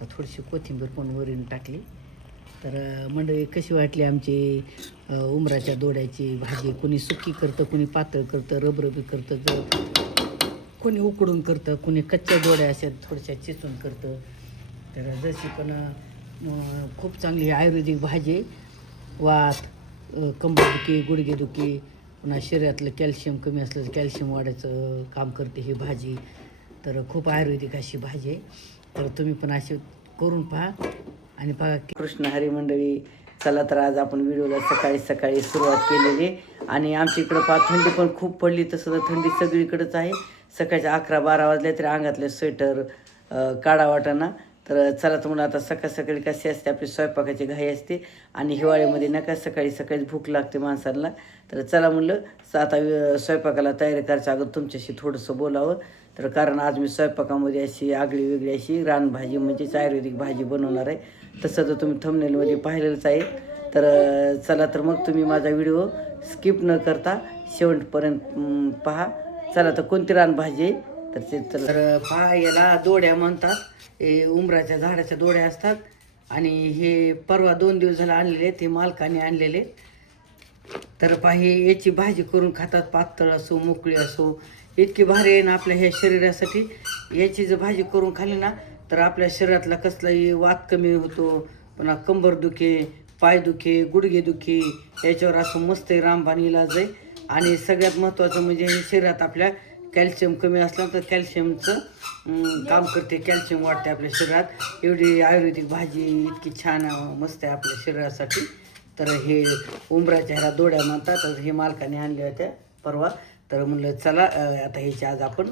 तर थोडीशी कोथिंबीर पण वरून टाकली. तर मंडळी कशी वाटली आमची उमराच्या दोड्याची भाजी? कोणी सुकी करतं कोणी पातळ करतं रबरबी करतं तर कोणी उकडून करतं कोणी कच्च्या दोड्या अशा थोड्याशा चिचून करतं. तर जशी पण खूप चांगली आयुर्वेदिक भाजी आहे. वात कंबरदुखी गुडघेदुखी पुन्हा शरीरातलं कॅल्शियम कमी असलं तर कॅल्शियम वाढायचं काम करते ही भाजी. तर खूप आयुर्वेदिक अशी भाजी आहे. तर तुम्ही पण असे करून पहा आणि बघा कृष्ण हरी मंडळी चला तर आज आपण व्हिडिओला सकाळी सकाळी सुरुवात केलेली. आणि आमच्या इकडं पहा थंडी पण खूप पडली तसं तर थंडी सगळीकडंच आहे. सकाळच्या अकरा बारा वाजल्या तरी अंगातले स्वेटर काढा वाटाना तर चला तुम्हाला आता सकाळ सकाळी कशी असते आपली स्वयंपाकाची घाई असते. आणि हिवाळ्यामध्ये नका सकाळी सकाळी भूक लागते माणसांना. तर चला म्हणलं आता स्वयंपाकाला तयारी करायच्या अगोदर तुमच्याशी थोडंसं बोलावं. तर कारण आज मी स्वयंपाकामध्ये अशी आगळी वेगळी अशी रानभाजी म्हणजेच आयुर्वेदिक भाजी बनवणार आहे. तसं तर तुम्ही थंबनेलमध्ये पाहिलेलंच आहे. तर चला तर मग तुम्ही माझा व्हिडिओ स्किप न करता शेवटपर्यंत पहा. चला तर कोणती रानभाजी आहे? तर ते तर पहा याला दोड्या म्हणतात. हे उमराच्या झाडाच्या दोड्या असतात. आणि हे परवा दोन दिवस झालं आणलेले ते मालकाने आणलेले तर पहा हे याची भाजी करून खातात पातळ असो मोकळी असो इतकी भारी आहे ना आपल्या ह्या शरीरासाठी. याची जर भाजी करून खाल्ली ना तर आपल्या शरीरातला कसलाही वात कमी होतो पुन्हा कंबर दुखे पाय दुखे गुडघे दुखे याच्यावर असं मस्त आहे रामबाण इलाज आहे. आणि सगळ्यात महत्त्वाचं म्हणजे हे शरीरात आपल्या कॅल्शियम कमी असलं तर कॅल्शियमचं काम करते कॅल्शियम वाढते आपल्या शरीरात. एवढी आयुर्वेदिक भाजी इतकी छान मस्त आहे आपल्या शरीरासाठी. तर हे उमराच्या ह्याला दोड्या म्हणतात तर हे मालकाने आणल्या होत्या परवा. तर म्हणलं चला आता ह्याची आज आपण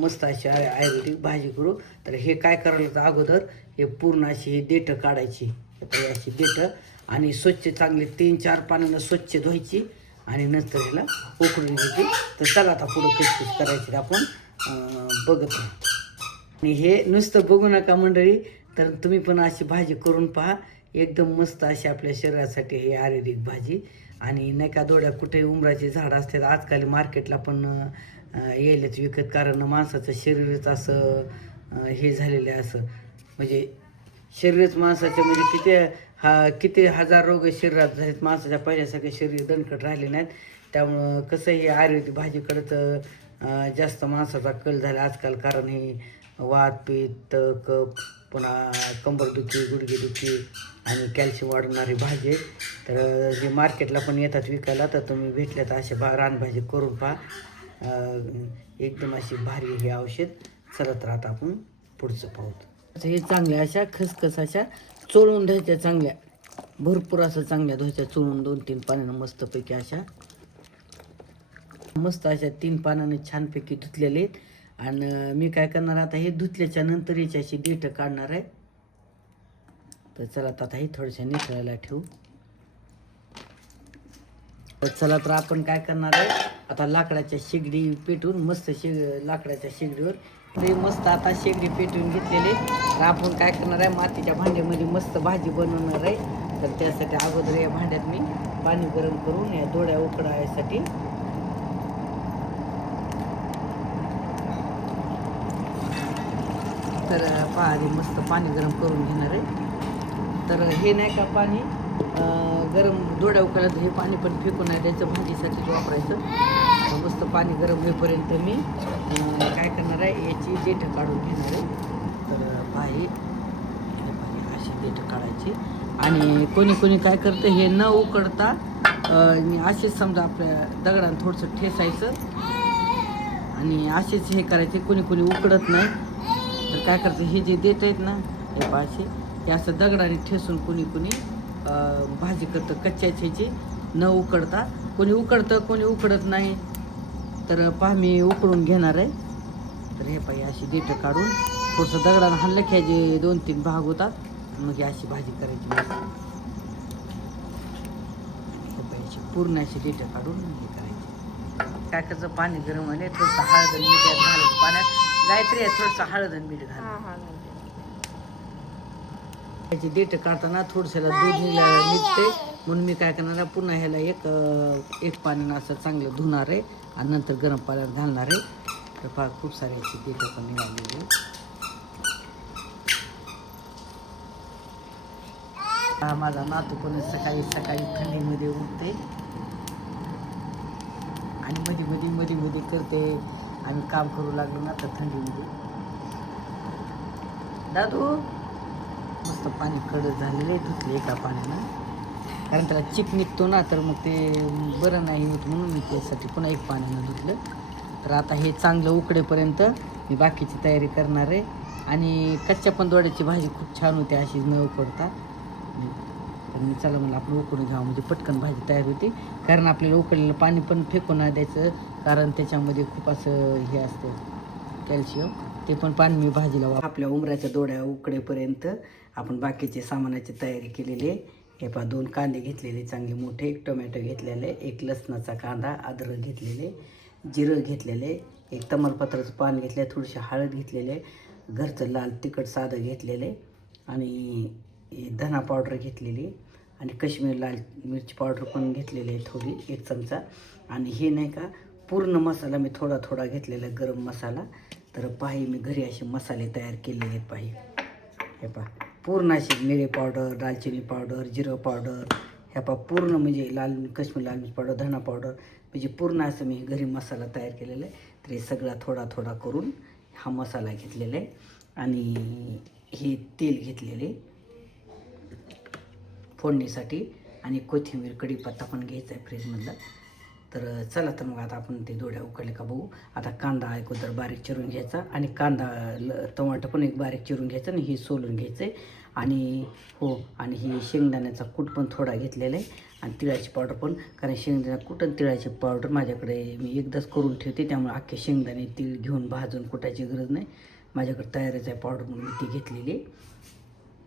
मस्त अशी आय- आयुर्वेदिक भाजी करू. तर हे काय करायला अगोदर हे पूर्ण अशी ही देठं काढायची. हे अशी देठं आणि स्वच्छ चांगली तीन चार पाण्यानं स्वच्छ धुवायची आणि नंतर ह्याला उकळून घ्यायची. तर चला आता पुढं कशी करायची आपण बघत आणि हे नुसतं बघू नका मंडळी तर तुम्ही पण अशी भाजी करून पहा. एकदम मस्त अशी आपल्या शरीरासाठी हे आयुर्वेदिक भाजी. आणि नाही का दोड्या कुठे उमराचे झाडं असतात आजकाल मार्केटला पण अं, यायलेच विकत कारण माणसाचं शरीरच असं हे झालेलं आहे असं. म्हणजे शरीरच माणसाचं म्हणजे किती हा किती हजार रोग शरीरात झालेत माणसाच्या पहिल्यासारखे शरीर दणकट राहिले नाहीत. त्यामुळं कसं हे आयुर्वेदिक भाजीकडंच जास्त माणसाचा कल झाला आजकाल कारण हे वात पित्त कप पुन्हा कंबरदुखी गुडघेदुखी आणि कॅल्शियम वाढवणारी भाजी. तर जे मार्केटला पण येतात विकायला तर तुम्ही भेटल्या तर असे भा रानभाजी करून पहा. एकदम अशी भारी हे औषध. चलत राहत आपण पुढचं पाहू हे चांगल्या अशा खसखस अशा चोळून धुवायच्या चांगल्या. भरपूर असं चांगल्या धुवायच्या चोळून दोन तीन पाण्यानं मस्तपैकी अशा. मस्त अशा तीन पानाने छानपैकी धुतलेले आहेत. आणि मी काय करणार आता हे धुतल्याच्या नंतर याच्याशी अशी देठ काढणार आहे. तर चला आता हे थोड्याशा निसळायला ठेवू. तर चला तर आपण काय करणार आहे आता लाकडाच्या शेगडी पेटून मस्त शेग लाकडाच्या शेगडीवर. ते मस्त आता शेगडी पेटून घेतलेली तर आपण काय करणार आहे मातीच्या भांड्यामध्ये मस्त भाजी बनवणार आहे. तर त्यासाठी अगोदर या भांड्यात मी पाणी गरम करून या दोड्या उकडायसाठी तर पहा आधी मस्त पाणी गरम करून घेणार आहे. तर हे नाही का पाणी गरम दोड्या उकळत हे पाणी पण फेकून आहे त्याचं भाजीसाठीच वापरायचं. मस्त पाणी गरम होईपर्यंत मी काय करणार आहे याची देठं काढून घेणार आहे. तर पहा अशी देठं काढायची. आणि कोणी कोणी काय करतं हे न उकडता आणि असेच समजा आपल्या दगडानं थोडंसं ठेसायचं. आणि असेच हे करायचे कोणी कोणी उकडत नाही. तर काय करतं हे जे देत आहेत ना हे पाचशे हे असं दगडाने ठेसून कुणी कुणी भाजी करतं कच्च्या ह्याची न उकडता. कोणी उकडतं कोणी उकडत नाही. तर पहा मी उकडून घेणार आहे. तर हे पाहिजे अशी देठं काढून थोडंसं दगडानं हल्लं की दोन तीन भाग होतात. मग ही अशी भाजी करायची पाहिजे पूर्ण अशी देठं काढून हे करायची. काय करायचं पाणी गरम आले थोडंसं हळद आणि मीठ घालायचं पाण्यात. गायत्री आहे थोडंसं हळद आणि मीठ घाल त्याची देठ काढताना थोडंसं दूध निघ- निघते म्हणून मी काय करणार आहे पुन्हा ह्याला एक एक पाण्यानं असं चांगलं धुणार आहे आणि नंतर गरम पाण्यात घालणार आहे. तर फार खूप सारे याची देठं पण निघालेली आहे. हा माझा नातू पण सकाळी सकाळी थंडीमध्ये उठते आणि मध्ये मध्ये मध्ये मध्ये करते आम्ही काम करू लागलो ना तर थंडीमध्ये. दादू मस्त पाणी कडक झालेलं आहे धुतले एका पाण्यानं? कारण त्याला चिक निघतो ना तर मग ते बरं नाही होत म्हणून मी त्यासाठी पुन्हा एक पाण्यानं धुतलं. तर आता हे चांगलं उकडेपर्यंत मी बाकीची तयारी करणार आहे. आणि कच्च्या पण भाजी खूप छान होते अशी न उकडता. तर चला म्हणलं आपण उकडून घ्यावं म्हणजे पटकन भाजी तयार होते. कारण आपल्याला उकडलेलं पाणी पण फेकून नाही द्यायचं कारण त्याच्यामध्ये खूप असं हे असतं कॅल्शियम. ते पण पाणी मी भाजीला वाप आपल्या उमराच्या दोड्या उकडेपर्यंत आपण बाकीचे सामानाची तयारी केलेली आहे. हे पहा दोन कांदे घेतलेले चांगले मोठे एक टोमॅटो घेतलेले एक लसणाचा कांदा अद्रक घेतलेले जिरं घेतलेले एक तमालपत्राचं पान घेतलं थोडीशी हळद घेतलेले घरचं लाल तिखट साधं घेतलेले आणि धना पावडर घेतलेली. आणि कश्मीर लाल मिरची पावडर पण घेतलेली आहे थोडी एक चमचा. आणि हे नाही का पूर्ण मसाला मी थोडा थोडा घेतलेला आहे, गरम मसाला. तर पाही मी घरी असे मसाले तयार केलेले आहेत पाही. हे पहा पूर्ण अशी मिरे पावडर दालचिनी पावडर जिरं पावडर ह्या पहा पूर्ण म्हणजे लाल कश्मीर लाल मिरची पावडर धना पावडर म्हणजे पूर्ण असं मी घरी मसाला तयार केलेला आहे. तर हे सगळा थोडा थोडा करून हा मसाला घेतलेला आहे. आणि हे तेल घेतलेले फोडणीसाठी आणि कोथिंबीर कढीपत्ता पण घ्यायचा आहे फ्रीजमधला. तर चला तर मग आता आपण ते दोड्या उकडले का बघू. आता कांदा अगोदर बारीक चिरून घ्यायचा आणि कांदा ल टमाटर पण एक बारीक चिरून घ्यायचं आणि हे सोलून घ्यायचं आहे आणि हो आणि हे शेंगदाण्याचा कूट पण थोडा घेतलेला आहे आणि तिळाची पावडर पण. कारण शेंगदाणा कूट आणि तिळाची पावडर माझ्याकडे मी एकदाच करून ठेवते त्यामुळे अख्खे शेंगदाणे तीळ घेऊन भाजून कुटायची गरज नाही. माझ्याकडे तयारीचा आहे पावडर म्हणून मी ती घेतलेली आहे.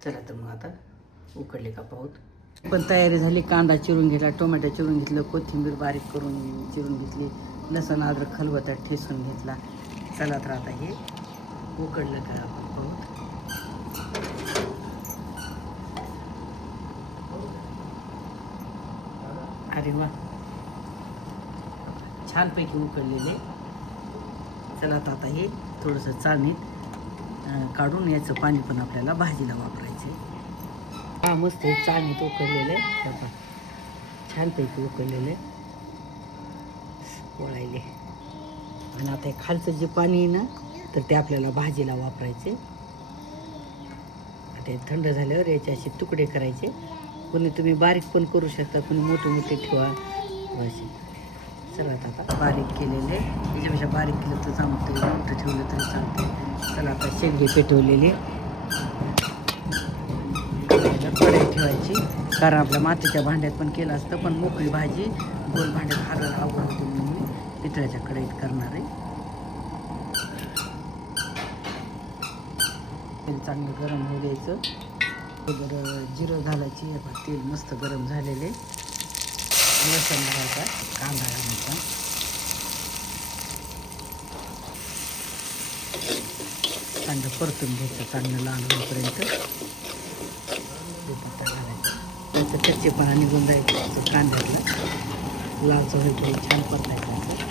चला तर मग आता उकडले का पाहूत पण तयारी झाली कांदा चिरून घेतला टोमॅटो चिरून घेतलं कोथिंबीर बारीक करून चिरून घेतली लसण अद्रक खलबत्यात ठेसून घेतला. चला तर आता हे उकडलं का आपण पाहूत अरे वा. छानपैकी उकडलेले. चला तर आता हे थोडंसं चाळणीत काढून याचं पाणी पण आपल्याला भाजीला वापरायचं. पहा हा मस्त हे चाळणीत उकडलेलं आहे. पहा. छानपैकी उकळलेलं आहे. वळायले आणि आता हे खालचं जे पाणी आहे ना तर ते आपल्याला भाजीला वापरायचे. आता हे थंड झाल्यावर याचे असे तुकडे करायचे. कोणी तुम्ही बारीक पण करू शकता कोणी मोठे मोठे ठेवा. असे. चला आता बारीक केलेले. त्याच्यापेक्षा बारीक केलं तर चांगलं मोठं ठेवलं तरी चालतं चला आता शेंगे पेटवलेले. कढई ठेवायची. कारण आपल्या मातीच्या भांड्यात पण केलं असतं पण मोकळी भाजी गोल भांड्यात हारळ आवड होते म्हणून मी पितळ्याच्या कढईत करणार आहे. तेल चांगलं गरम होऊ द्यायचं. अगोदर जिरं घालायची. तेल मस्त गरम झालेले लसण घालायचा कांदा घालायचा. चांगलं परतून घ्यायचं चांगलं लाल होईपर्यंत कढीपत्ता घालायचा त्याचं कच्चेपणा निघून जायचं कांद्यातला लालचं होईल छान परतायचं असं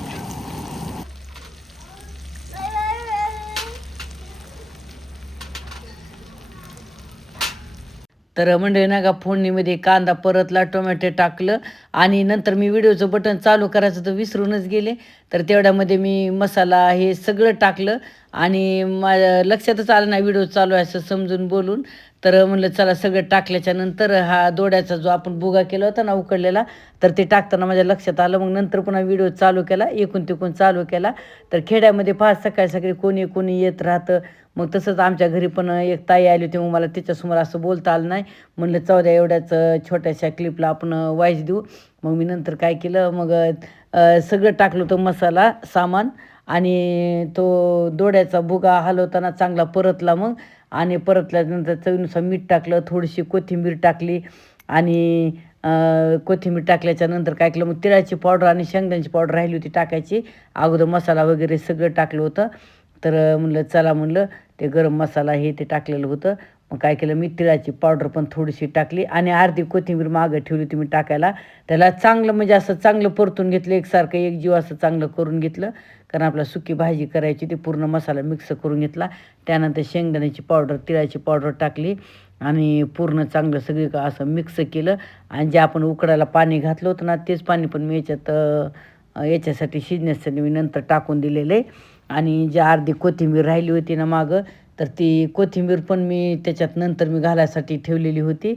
तर मंडळी ना का फोडणीमध्ये कांदा परतला टोमॅटो टाकलं आणि नंतर मी व्हिडिओचं बटन चालू करायचं तर विसरूनच गेले. तर तेवढ्यामध्ये मी मसाला हे सगळं टाकलं आणि माझ्या लक्षातच आलं नाही व्हिडिओ चालू आहे असं समजून बोलून. तर म्हणलं चला सगळं टाकल्याच्या नंतर हा दोड्याचा जो आपण बुगा केला होता ना उकडलेला तर ते टाकताना माझ्या लक्षात आलं. मग नंतर पुन्हा व्हिडिओ चालू केला एकूण तिकून चालू केला. तर खेड्यामध्ये फार सकाळी सकाळी कोणी कोणी येत राहतं मग तसंच आमच्या घरी पण एक ताई आली होती मग मला तिच्यासमोर असं बोलता आलं नाही. म्हणलं चौद्या एवढ्याच छोट्याशा क्लिपला आपण वाईस देऊ. मग मी नंतर काय केलं मग सगळं टाकलं होतं मसाला सामान आणि तो दोड्याचा भुगा हलवताना चांगला परतला मग. आणि परतल्यानंतर चवीनुसार मीठ टाकलं थोडीशी कोथिंबीर टाकली आणि कोथिंबीर टाकल्याच्या नंतर काय केलं मग तिळाची पावडर आणि शेंगदाण्याची पावडर राहिली होती टाकायची. अगोदर मसाला वगैरे सगळं टाकलं होतं. तर म्हणलं चला म्हणलं ते गरम मसाला हे ते टाकलेलं होतं. मग काय केलं मी तिळाची पावडर पण थोडीशी टाकली आणि अर्धी कोथिंबीर मागं ठेवली होती मी टाकायला. त्याला चांगलं म्हणजे असं चांगलं परतून घेतलं एकसारखं एक जीव असं चांगलं करून घेतलं. कारण आपला सुकी भाजी करायची ती पूर्ण मसाला मिक्स करून घेतला. त्यानंतर शेंगदाण्याची पावडर तिळाची पावडर टाकली आणि पूर्ण चांगलं सगळी असं मिक्स केलं. आणि जे आपण उकडायला पाणी घातलं होतं ना तेच पाणी पण मी याच्यात याच्यासाठी शिजण्यासाठी मी नंतर टाकून दिलेलं आहे. आणि जी अर्धी कोथिंबीर राहिली होती ना मागं तर ती कोथिंबीर पण मी त्याच्यात नंतर मी घालायसाठी ठेवलेली होती.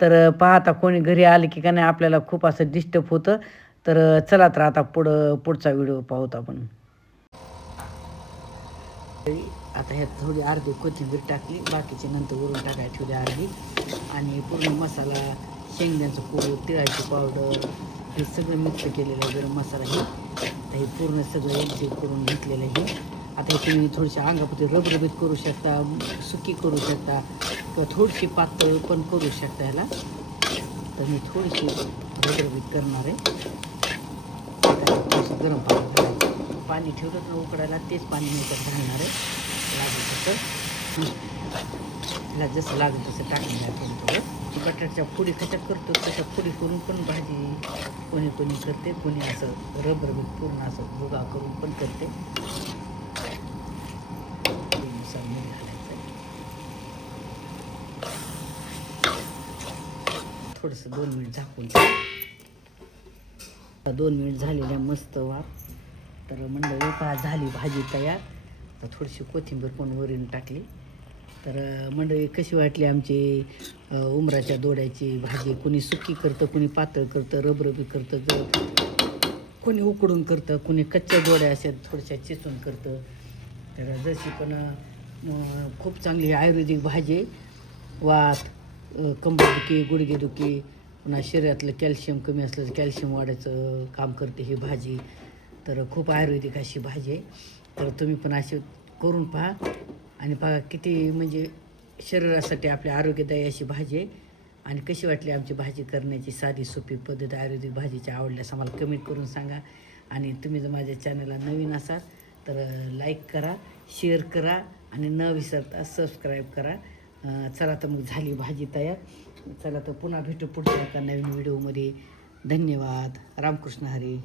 तर पाहता कोणी घरी आले की का नाही आपल्याला खूप असं डिस्टर्ब होतं. तर चला तर आता पुढं पुढचा व्हिडिओ पाहूत आपण. आता ह्यात थोडी अर्धी कोथिंबीर टाकली बाकीची नंतर वरून टाकायला ठेवली अर्धी. आणि पूर्ण मसाला शेंगद्यांचं पूड तिळाची पावडर हे सगळं मिक्स केलेलं आहे गरम मसाला हे. आता हे पूर्ण सगळं एकजीव करून घेतलेलं आहे. आता हे तुम्ही थोडीशी अंगापुरती रबरबीत करू शकता सुकी करू शकता किंवा थोडीशी पातळ पण करू शकता ह्याला तर मी थोडीशी रबरबीत करणार आहे. थोडंसं गरम पाणी घालायचं. पाणी ठेवलं तर उकडायला तेच पाणी मी घालणार आहे. लागू शकतं त्याला जसं लागेल तसं टाकून द्या थोडं बटाट्याच्या पुडी कशा करतो तशा पुडी करून पण भाजी कोणी कोणी करते कोणी असं रबरबीत पूर्ण असं भुगा करून पण करते. चवीनुसार मीठ घालायचं. थोडंसं दोन मिनिट झाकून दोन मिनिट झालेल्या मस्त वाफ. तर मंडळी पहा झाली भाजी तयार. तर थोडीशी कोथिंबीर पण वरून टाकली. तर मंडळी कशी वाटली आमची उमराच्या दोड्याची भाजी? कोणी सुकी करतं कोणी पातळ करतं रबरबी करतं ज कोणी उकडून करतं कोणी कच्च्या दोड्या अशा थोड्याशा चिचून करतं. तर जशी पण खूप चांगली आयुर्वेदिक भाजी आहे. वात कंबरदुखी गुडघेदुखी पुन्हा शरीरातलं कॅल्शियम कमी असलं तर कॅल्शियम वाढायचं काम करते ही भाजी. तर खूप आयुर्वेदिक अशी भाजी आहे. तर तुम्ही पण अशी करून पहा. आणि बघा किती म्हणजे शरीरासाठी आपल्या आरोग्यदायी अशी भाजी आहे. आणि कशी वाटली आमची भाजी करण्याची? साधी सोपी पद्धत आयुर्वेदिक भाजीची आवडल्यास आम्हाला कमेंट करून सांगा. आणि तुम्ही जर माझ्या चॅनलला नवीन असाल तर लाईक करा शेअर करा आणि न विसरता सबस्क्राईब करा. चला तर मग झाली भाजी तयार. चला तर पुन्हा भेटू पुढच्या एका नवीन व्हिडिओमध्ये धन्यवाद. रामकृष्ण हरी.